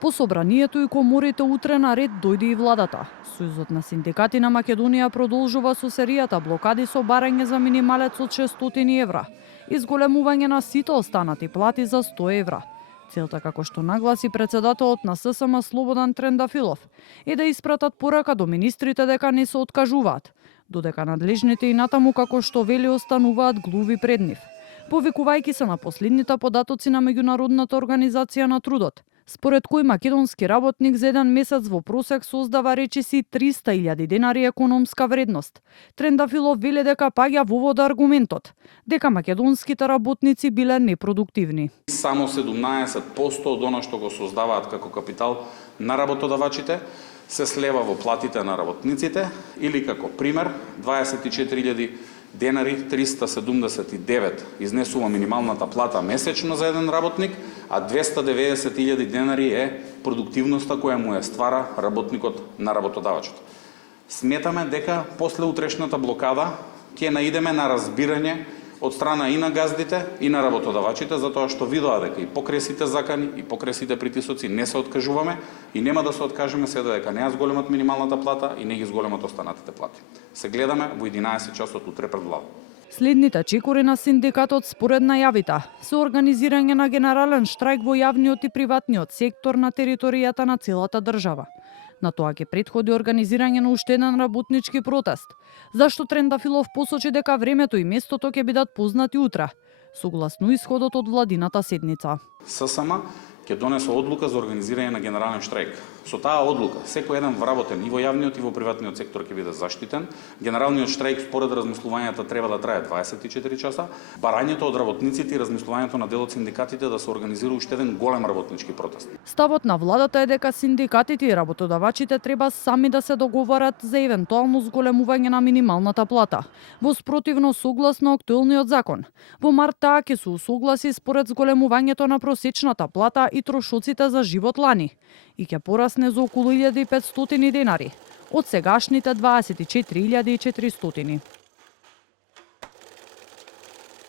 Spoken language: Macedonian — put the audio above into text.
По собранието и коморите утре на ред дојде и владата. Сојузот на синдикати на Македонија продолжува со серијата блокади со барање за минималец од 600 евра и зголемување на сите останати плати за 100 евра. Целта, како што нагласи председателот на ССМ Слободан Трендафилов, е да испратат порака до министрите дека не се откажуваат, додека надлежните и натаму, како што вели, остануваат глуви пред нив, повикувајќи се на последните податоци на Меѓународната организација на трудот, според кој македонски работник за еден месец во просек создава речиси 300.000 денари економска вредност. Трендафилов вели дека паѓа во вода аргументот дека македонските работници биле непродуктивни. Само 17% од она што го создаваат како капитал на работодавачите се слева во платите на работниците, или како пример 24.000 денари, 379 изнесува минималната плата месечно за еден работник, а 290.000 денари е продуктивноста која му ја ствара работникот на работодавачот. Сметаме дека после утрешната блокада ќе наидеме на разбирање од страна и на газдите и на работодавачите, затоа што видоа дека и покрај сите закани и покрај сите притисоци не се откажуваме и нема да се откажеме се дека не ја зголемат минималната плата и не ги зголемат останатите плати. Се гледаме во 11 часот утре пред влада. Следните чекори на синдикатот според најавите се организирање на генерален штрајк во јавниот и приватниот сектор на територијата на целата држава. На тоа ќе претходи организирање на уште еден работнички протест, зашто Трендафилов посочи дека времето и местото ќе бидат познати утре, согласно исходот од владината седница. ССМ ќе донесе одлука за организирање на генерален штрајк. Со таа одлука, секој еден вработен и во јавниот и во приватниот сектор ќе биде заштитен. Генералниот штрајк според размислувањата треба да трае 24 часа. Барањето од работниците и размислувањето на дел од синдикатите да се организира уште еден голем работнички протест. Ставот на владата е дека синдикатите и работодавачите треба сами да се договорат за евентуално зголемување на минималната плата, во спротивно согласно актуелниот закон. Во март таа ќе се усогласи според зголемувањето на просечната плата и трошоците за живот лани и ќе порасне за околу 1500 денари од сегашните 24.400.